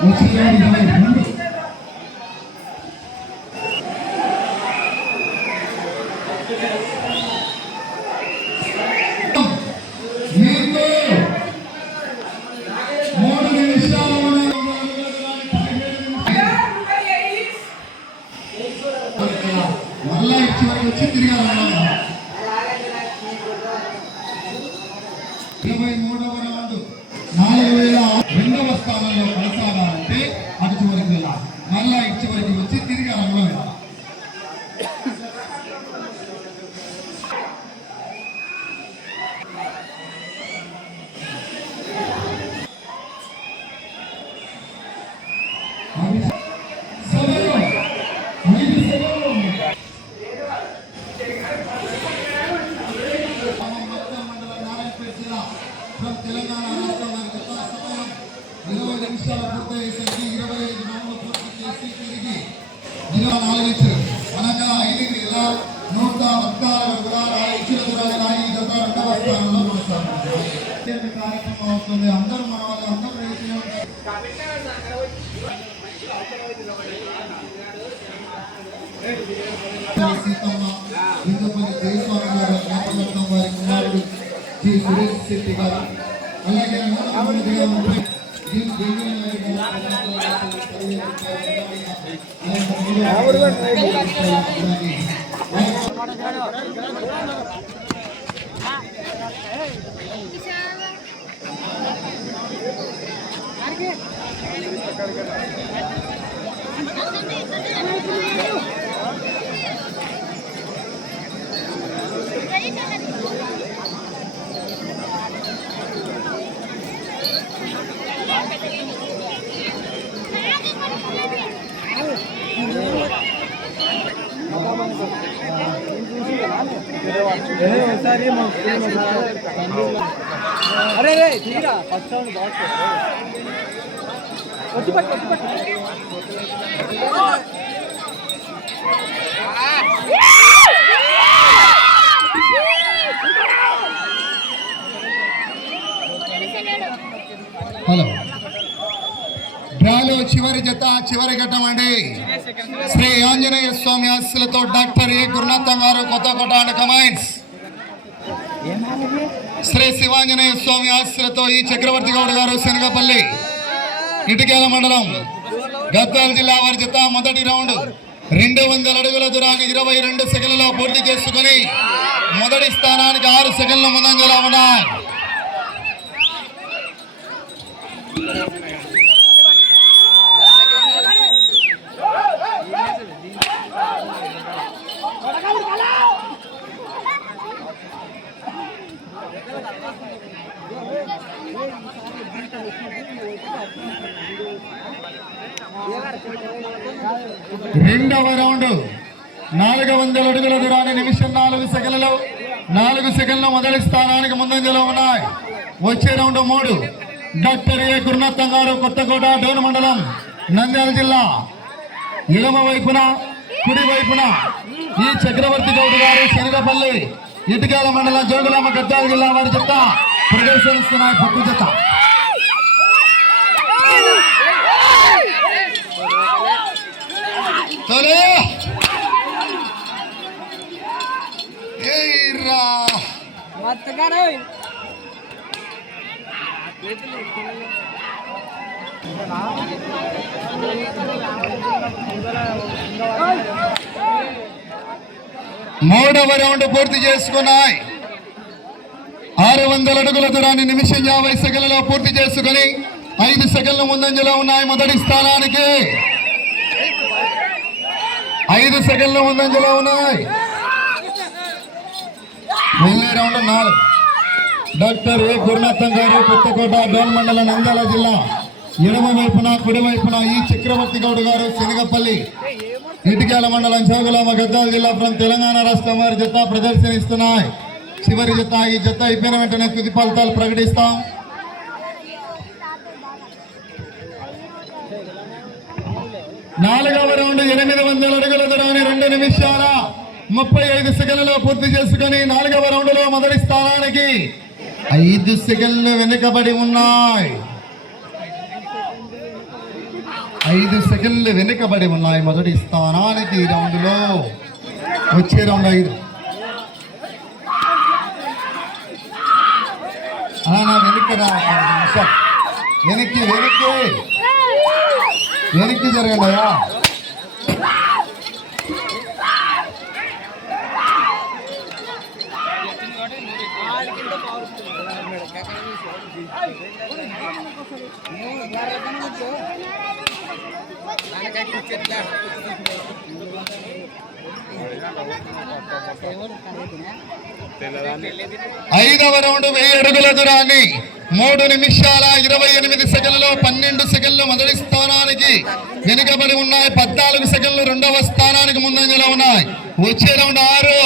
వచ్చిన ఇరవై రెండు మీకు సీతమ్మ లింగపల్లి జయస్వామి గారు జ్ఞాపకం వారి కుమారుడు సురేష్ శెట్టి గారు అలాగే జి. అరే రే తీరా. ఫస్ట్ రౌండ్ బాక్స్ వచ్చి పట్టు వచ్చి పట్టు. హలో. చివరి జత చివరి ఘట్టం అండి. శ్రీ ఆంజనేయ స్వామి ఆశీస్సులతో డాక్టర్ ఏ. గురునాథం గారు కొత్త కొట్టాడు కమైన్స్ శ్రీ శివాంజనేయ స్వామి ఆశీస్సులతో ఈ చక్రవర్తి గౌడ్ గారు శనగపల్లి ఇటుకేల మండలం గద్వాల జిల్లా వారి జత మొదటి రౌండ్. రెండు వందల అడుగుల దూరాన్ని ఇరవై రెండు సెకండ్లలో పూర్తి చేసుకుని మొదటి స్థానానికి ఆరు సెకండ్ల ముందంజలా ఉన్నాయి రెండవ రౌండ్ నాలుగు వందల అడుగుల దూరాన్ని నిమిషం నాలుగు సెకండ్లలో నాలుగు సెకండ్ల మొదటి స్థానానికి ముందంజలో ఉన్నాయి. వచ్చే రౌండ్ మూడు. డాక్టర్ ఏ. గురునత్తం గారు కొత్తకోట డోన్ మండలం నంద్యాల జిల్లా. ఎడమ వైపున కుడి వైపున ఈ చక్రవర్తి గౌడ్ గారు శనగపల్లి ఇటుకాల మండలం జోగులామ గద్దాల జిల్లా వారి చెత్త ప్రదర్శనిస్తున్నాయి పక్కు చెత్త తొలి మూడవ రౌండ్ పూర్తి చేసుకున్నాయి. ఆరు వందల అడుగుల దూరాన్ని నిమిషం యాభై సెకండ్లలో పూర్తి చేసుకుని ఐదు సెకండ్ల ముందంజలో ఉన్నాయి మొదటి స్థానానికి. ఐదు సెకండ్ల ముందంజలో ఉన్నాయి. వెళ్ళే రౌండ్ నాలుగు. డాక్టర్ ఏ. గురునాథం గారు కొత్తకోట డోన్ మండలం నంద్యాల జిల్లా. ఎడమ వైపున కుడి వైపున ఈ చక్రవర్తి గౌడ్ గారు శనగపల్లి. ఇటుకాల మండలం జోగులామ గద్దాల జిల్లా ఫ్రం తెలంగాణ రాష్ట్రం వారి జత ప్రదర్శనిస్తున్నాయి. చివరి జత ఈ జత అయిపోయిన వెంటనే తుది ఫలితాలు ప్రకటిస్తాం. నాలుగవ రౌండ్ ఎనిమిది వందల అడుగుల దూరాన్ని రెండు నిమిషాల ముప్పై ఐదు సెకండ్లలో పూర్తి చేసుకుని నాలుగవ రౌండ్లో మొదటి స్థానానికి ఐదు సెకండ్లు వెనుకబడి ఉన్నాయి. ఐదు సెకండ్లు వెనుకబడి ఉన్నాయి మొదటి స్థానానికి ఈ రౌండ్లో. వచ్చే రౌండ్ ఐదు. అలా వెనక్కి రా. వెనక్కి వెనక్కి. వెనక్కి ఐదవ రౌండ్ వెయ్యి అడుగుల దూరాన్ని మూడు నిమిషాల ఇరవై ఎనిమిది సెకండ్లు పన్నెండు సెకండ్లు మొదటి స్థానానికి వెనుకబడి ఉన్నాయి. పద్నాలుగు సెకండ్లు రెండవ స్థానానికి ముందంజలో ఉన్నాయి. వచ్చే రౌండ్ ఆరు.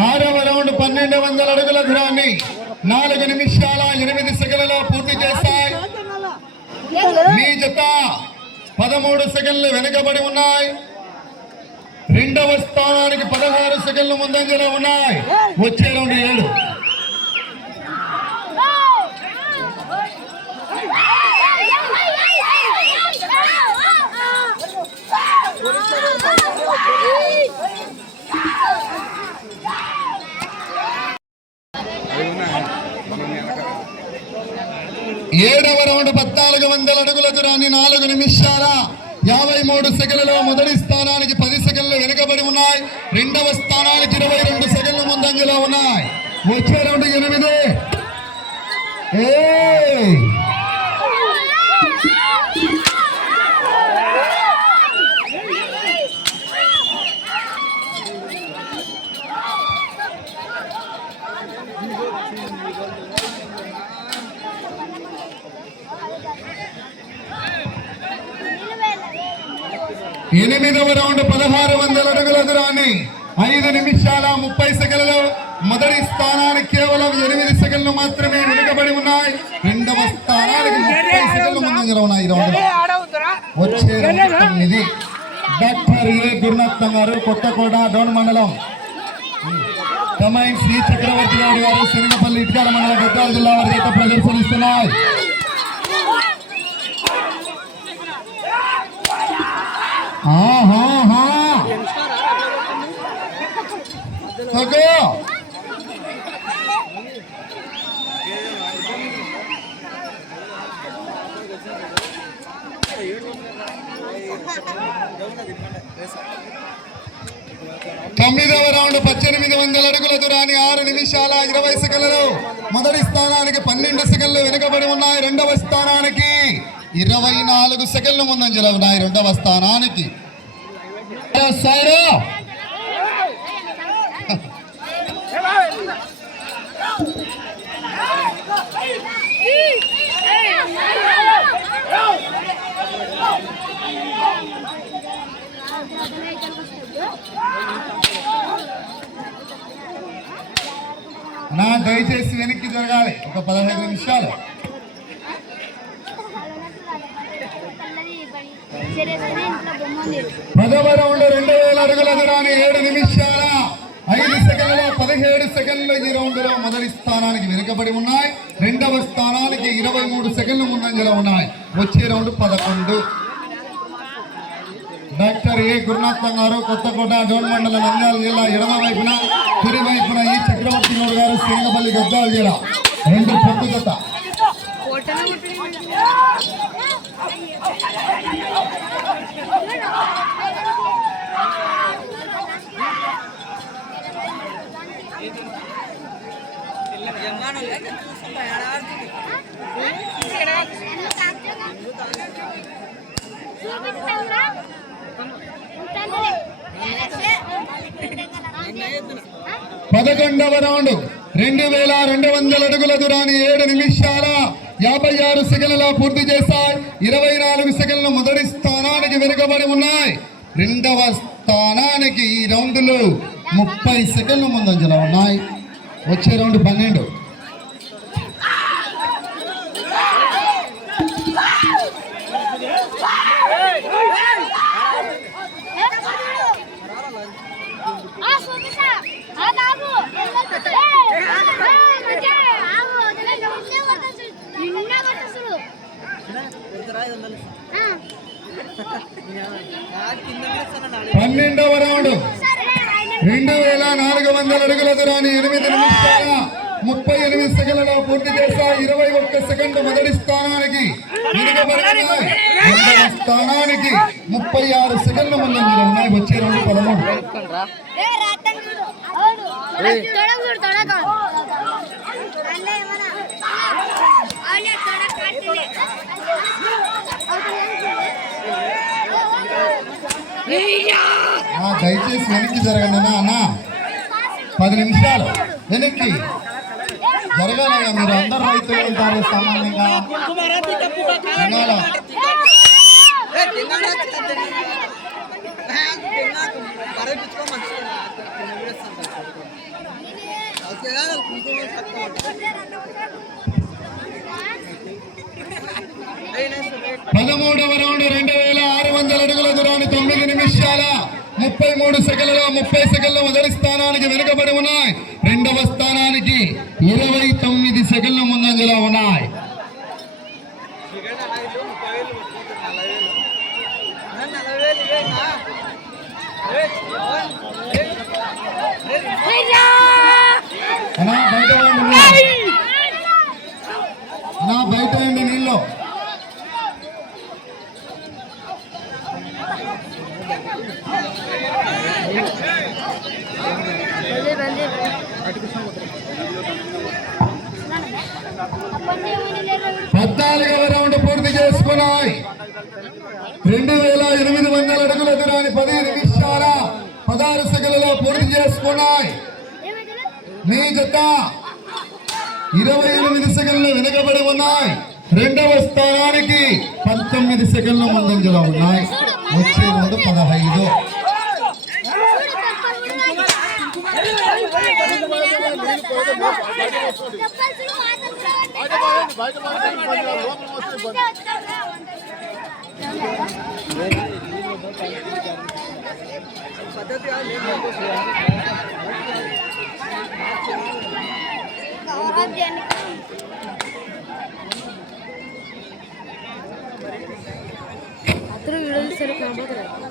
ఆరవ రౌండ్ పన్నెండు వందల అడుగుల దూరాన్ని నాలుగు నిమిషాల ఎనిమిది సెకండ్లలో పూర్తి చేస్తాయి. మీ జత పదమూడు సెకండ్లు వెనుకబడి ఉన్నాయి. రెండవ స్థానానికి పదహారు సెకండ్లు ముందంజలో ఉన్నాయి. వచ్చే రౌండ్ ఏడు. ఏడవ రౌండ్ పద్నాలుగు వందల అడుగుల దూరాన్ని నాలుగు నిమిషాల యాభై మూడు సెకండ్లలో మొదటి స్థానానికి పది సెకండ్లు వెనుకబడి ఉన్నాయి. రెండవ స్థానానికి ఇరవై రెండు సెకండ్లు ముందంజలో ఉన్నాయి. వచ్చే రౌండ్ ఎనిమిది. ఏయ్! ఎనిమిదవ రౌండ్ పదహారు వందల అడుగుల దూరాన్ని ఐదు నిమిషాల ముప్పై సెకండ్లు మొదటి స్థానానికి కేవలం ఎనిమిది సెకండ్లు మాత్రమే వెనుకబడి ఉన్నాయి. రెండవ స్థానానికి ముప్పై సెకండ్లు ముందంజలో ఉన్నాయి ఈ రౌండ్. వచ్చే రౌండ్ తొమ్మిది. డాక్టర్ ఏ. గురునాథం గారు కొత్తకోట డోన్ మండలం. కమాయిన్ శ్రీ చక్రవర్తి గారు గారు శనగపల్లి ఇటుకాల మండలం గద్వాల జిల్లా వారి చేత తొమ్మిదవ రౌండ్ పద్దెనిమిది వందల అడుగుల దూరాన్ని ఆరు నిమిషాల ఇరవై సెకండ్లు మొదటి స్థానానికి పన్నెండు సెకండ్లు వెనుకబడి ఉన్నాయి. రెండవ స్థానానికి ఇరవై నాలుగు సెకండ్లు ముందంజలో ఉన్నాయి రెండవ స్థానానికి. నా దయచేసి వెనక్కి జరగాలి. ఒక పదహైదు నిమిషాలు. పదవ రౌండ్ రెండు వేల అడుగుల దూరాన్ని ఏడు నిమిషాల ఐదు సెకండ్ల పదిహేడు సెకండ్ల ఈ రౌండ్లో మొదటి స్థానానికి వెనుకబడి ఉన్నాయి. రెండవ స్థానానికి ఇరవై మూడు సెకండ్లు ముందంజలో ఉన్నాయి. వచ్చే రౌండ్ పదకొండు. డాక్టర్ ఏ గురునాథం గారు కొత్తకోట జోన్ మండలం నంద్యాల జిల్లా ఎడమ వైపున కుడి వైపున ఈ చక్రవర్తి గారు సింగపల్లి గద్దాల జిల్లా. రెండు పొత్తు పదకొండవ రౌండ్. రెండు వేల రెండు వందల అడుగుల దూరాన్ని ఏడు నిమిషాల యాభై ఆరు సెకండ్ల పూర్తి చేశాయి. ఇరవై నాలుగు సెకండ్లు మొదటి స్థానానికి వెనుకబడి ఉన్నాయి. రెండవ స్థానానికి ఈ రౌండ్లు ముప్పై సెకండ్ల ముందంజలో ఉన్నాయి. వచ్చే రౌండ్ పన్నెండు. పన్నెండవ రౌండ్. రెండు వేల నాలుగు వందల అడుగుల దూరాన్ని ఎనిమిది నిమిషాల ముప్పై ఎనిమిది సెకండ్లలో పూర్తి చేసా ఇరవై ఒక్క సెకండ్ మొదటి స్థానానికి. రెండవ స్థానానికి ముప్పై ఆరు సెకండ్ల ముందంజలో ఉన్నాయి. వచ్చే రెండు పదమూడు. ఏ. దయచేసి వెనక్కి జరగండి. అన్న పది నిమిషాలు. వెనక్కి. జరగాలయ్యా మీరు. అందరు రైతులు ఉంటారు సామాన్యంగా. పదమూడవ రౌండ్ రెండు వేల. వందల అడుగుల దూరాన్ని తొమ్మిది నిమిషాల ముప్పై మూడు సెకండ్ల ముప్పై సెకండ్ల మొదటి స్థానానికి వెనుకబడి ఉన్నాయి. రెండవ స్థానానికి ఇరవై తొమ్మిది సెకండ్ల ముందంజలో ఉన్నాయి. అన్నా బయట వేయండి నీళ్ళు. అన్నా బయట వేయండి నీళ్ళు పద్నాలుగవ రౌండ్ పూర్తి చేసుకున్నాయి. రెండు వేల ఎనిమిది వందల అడుగుల దూరాన్ని పది నిమిషాల పదహారు సెకండ్లలో పూర్తి చేసుకున్నాయి. మీ జత ఇరవై ఎనిమిది సెకండ్లు వెనుకబడి ఉన్నాయి. రెండవ స్థానానికి పంతొమ్మిది సెకండ్ల ముందంజలో ఉన్నాయి. వచ్చే ముందు పదహైదు.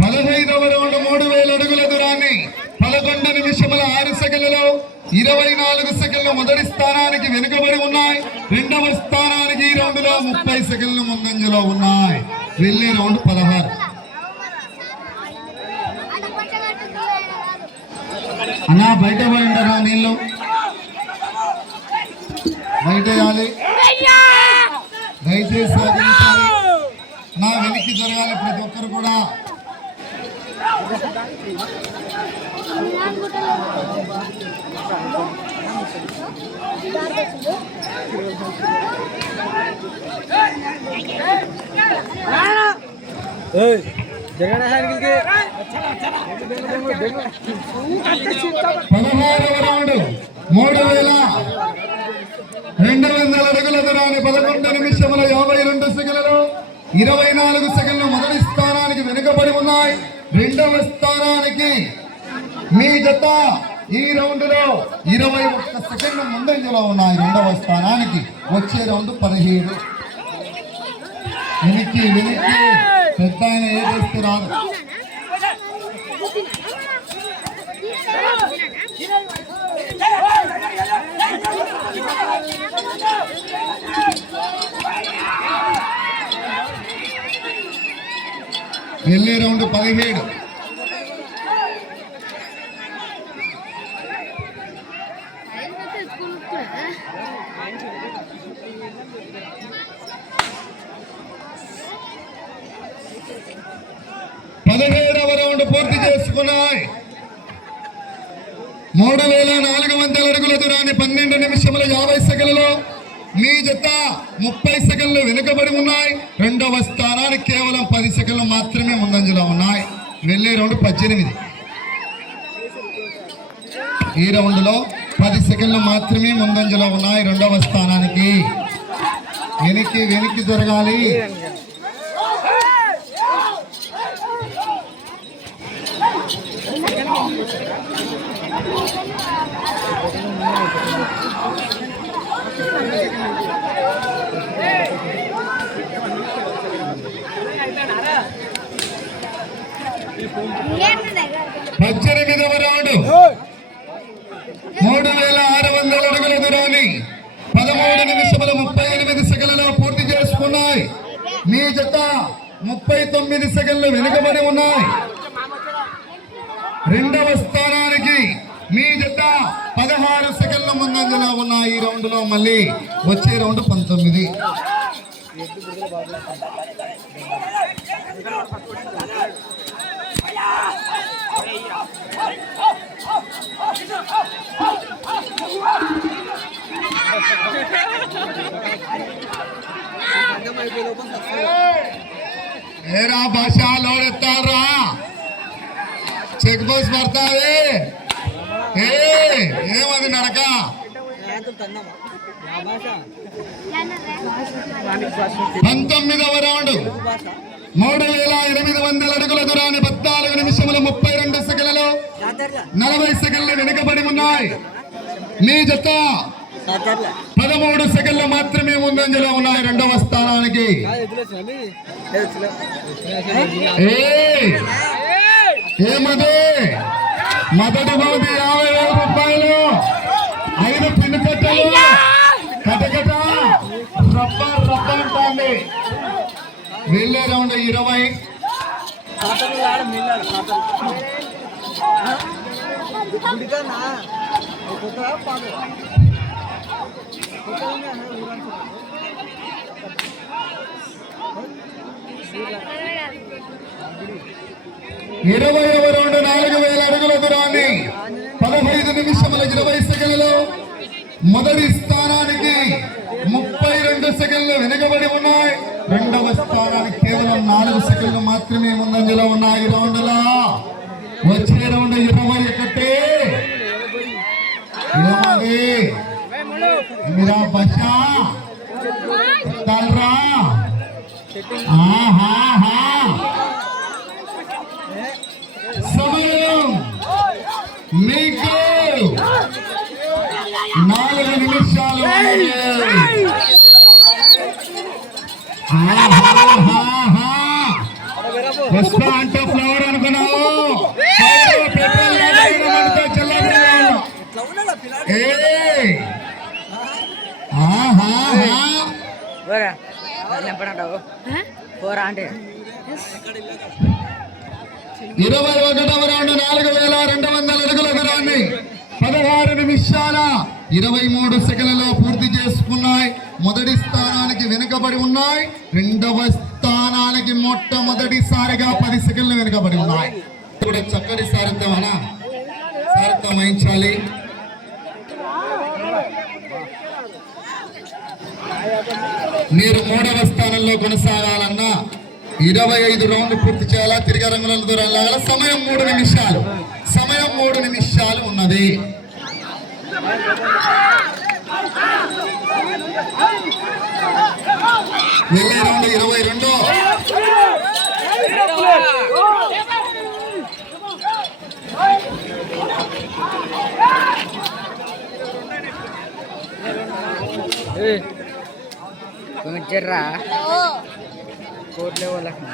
పదహైదవ రౌండ్ మూడు వేల అడుగుల దూరాన్ని పదకొండు నిమిషముల ఆరు సెకండ్లలో ఇరవై నాలుగు సెకండ్లు మొదటి స్థానానికి వెనుకబడి ఉన్నాయి. రెండవ స్థానానికి ఈ రౌండ్లో ముప్పై సెకండ్లు ముందంజలో ఉన్నాయి. వెళ్ళే రౌండ్ పదహారు. అన్నా బయట పోయిండరా నీళ్ళు. బయట వేయాలి. దయచేసి సహకరించాలి నా వెనక్కి జరగాలి ప్రతి ఒక్కరు కూడా. మూడు వేల రెండు వందల అడుగుల దూరాన్ని పదకొండు నిమిషముల యాభై రెండు సెకండ్లు ఇరవై నాలుగు సెకండ్లు మొదటి స్థానానికి వెనుకబడి ఉన్నాయి. రెండవ స్థానానికి మీ జత ఈ రౌండ్లో ఇరవై ఒక్క సెకండ్లు ముందంజలో ఉన్నాయి రెండవ స్థానానికి వచ్చే రౌండ్ పదిహేడు. వెనక్కి వెనక్కి. పెద్ద ఆయన ఏదేస్తే రాదు. వెళ్ళే రౌండ్ పదిహేడు పదిహేడవ రౌండ్ పూర్తి చేసుకున్నాయి. మూడు వేల నాలుగు వందల అడుగుల దూరాన్ని పన్నెండు నిమిషముల యాభై సెకండ్లలో మీ జత ముప్పై సెకండ్లు వెనుకబడి ఉన్నాయి. రెండవ స్థానానికి కేవలం పది సెకండ్లు మాత్రమే ముందంజలో ఉన్నాయి. వెళ్ళే రౌండ్ పద్దెనిమిది. ఈ రౌండ్లో పది సెకండ్లు మాత్రమే ముందంజలో ఉన్నాయి రెండవ స్థానానికి. వెనక్కి వెనక్కి జరగాలి ఏంటంటే పద్దెనిమిదవ రౌండ్ మూడు వేల ఆరు వందల అడుగుల దూరాన్ని పదమూడు నిమిషముల ముప్పై ఎనిమిది సెకండ్లలో పూర్తి చేసుకున్నాయి మీ జత ముప్పై తొమ్మిది సెకండ్లు వెనుకబడి ఉన్నాయి. రెండవ స్థానానికి మీ జత పదహారు సెకండ్ల ముందంజలో ఉన్నాయి. ఈ రౌండ్లో మళ్ళీ వచ్చే రౌండ్ పంతొమ్మిది. ఏరా భాష లోడ్ ఎత్తారా చెక్ పోస్ట్ పడతాది ఏ ఏమది నడక పంతొమ్మిదవ రౌండ్. మూడు వేల ఎనిమిది వందల అడుగుల దూరాన్ని పద్నాలుగు నిమిషముల ముప్పై రెండు సెకండ్లలో నలభై సెకండ్లు వెనుకబడి ఉన్నాయి. మీ జత పదమూడు సెకండ్లు మాత్రమే ముందంజలో ఉన్నాయి రెండవ స్థానానికి. ఏమది మొదటి బహుమతి యాభై వేల రూపాయలు. ఐదు పిన్ కట్టలు. కటకట. రబ్బర్ రబ్బర్ అంటుంది. వెళ్ళే రౌండ్ ఇరవై. ఇరవైవ రెండు నాలుగు వేల అడుగుల దూరాన్ని పదహైదు నిమిషముల ఇరవై సెకండ్లలో మొదటి స్థానానికి ముప్పై రెండు సెకండ్లు వెనుకబడి ఉన్నాయి. రెండవ స్థానానికి కేవలం నాలుగు సెకండ్లు మాత్రమే ముందంజలో ఉన్నాయి. రౌండ్లా వచ్చే రౌండ్ ఇరవై ఒకటి. ఏమది మీరా బషా తాల్రా ఆహాహా సమయం మీకు నాలుగు నిమిషాలు ఉన్నాయి. నింపడంటావు పోరా అంటే ఇరవై ఒకటవ రౌండ్ నాలుగు వేల రెండు వందల అడుగుల దూరాన్ని పదహారు నిమిషాల ఇరవై మూడు సెకండ్లలో పూర్తి చేసుకున్నాయి. మొదటి స్థానానికి వెనుకబడి ఉన్నాయి. రెండవ స్థానానికి మొట్టమొదటిసారిగా పది సెకండ్లు వెనుకబడి ఉన్నాయి. చక్కటి సారథ్యం వహించాలి. మీరు మూడవ స్థానంలో కొనసాగాలన్నా ఇరవై ఐదు రౌండ్లు పూర్తి చేయాలా? తిరిగి రంగుల దూరం లాగల సమయం మూడు నిమిషాలు. సమయం మూడు నిమిషాలు ఉన్నది. వెళ్ళే రౌండ్ ఇరవై రెండు. జర్రా. వాళ్ళకి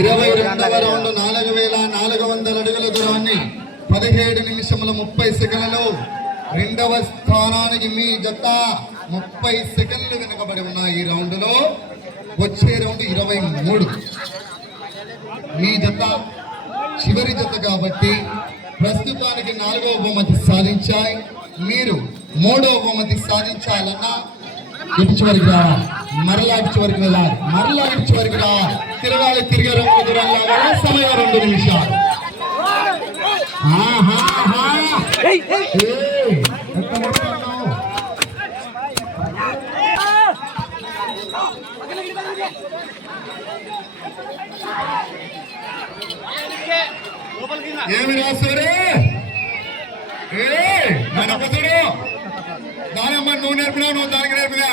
ఇరవై రెండవ రౌండ్ నాలుగు వేల నాలుగు వందల అడుగుల దూరాన్ని పదిహేడు నిమిషముల ముప్పై సెకండ్లలో రెండవ స్థానానికి మీ జత ముప్పై సెకండ్లు వెనుకబడి ఉన్నాయి ఈ రౌండ్లో వచ్చే రౌండ్ ఇరవై మూడు. మీ జత చివరి జత కాబట్టి ప్రస్తుతానికి నాలుగవ బహుమతి సాధించాయి. మీరు మూడవ బహుమతి సాధించాలన్నా ఇటు చివరికి రావాలి మరలా ఇటు చివరికి వెళ్ళాలి మరలా ఇటు చివరికి రావాలి తిరగాలి తిరిగే రంగు దూరం దానమ్మ నువ్వు నేర్పినావు నువ్వు దానికి నేర్పినా?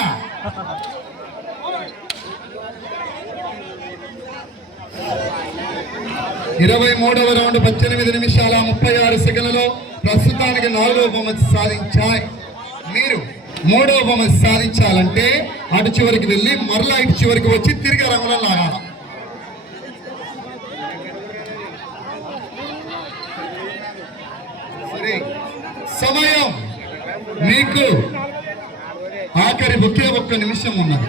ఇరవై మూడవ రౌండ్ పద్దెనిమిది నిమిషాల ముప్పై ఆరు సెకండ్లలో ప్రస్తుతానికి నాలుగవ బహుమతి సాధించాయి. మీరు మూడవ బహుమతి సాధించాలంటే అటు చివరికి వెళ్ళి మరలా ఇటు చివరికి వచ్చి తిరిగి రంగులను లాగాలి సరే సమయం మీకు ఆఖరి ఒకే ఒక్క నిమిషం ఉన్నది.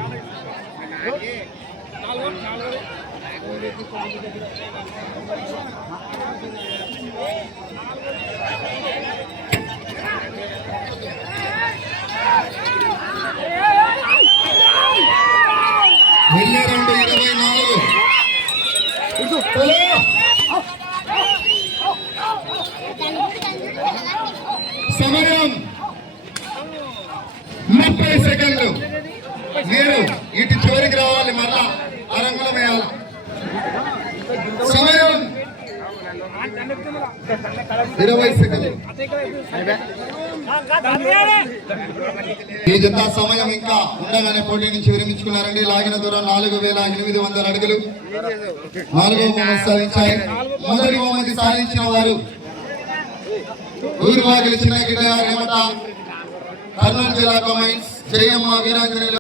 వెళ్ళే రెండు ఇరవై నాలుగు. సమయం సెకండ్లు మీరు ఇటు చివరికి రావాలి మళ్ళా ఆ వేయాలి సమయం ఇరవై సెకండ్లు. ఈ జత సమయం ఇంకా ఉండగానే పోటీ నుంచి విరమించుకున్నారండి లాగిన దూరం నాలుగు వేల ఎనిమిది వందల అడుగులు. నాలుగవ బహుమతి సాధించాయి. మొదటి బహుమతి సాధించిన వారు ఊరువాగిలి చిన్న గిడ్డ కర్నూలు జిల్లా కమైన్స్. జయమ్మ వీరాంజనేయులు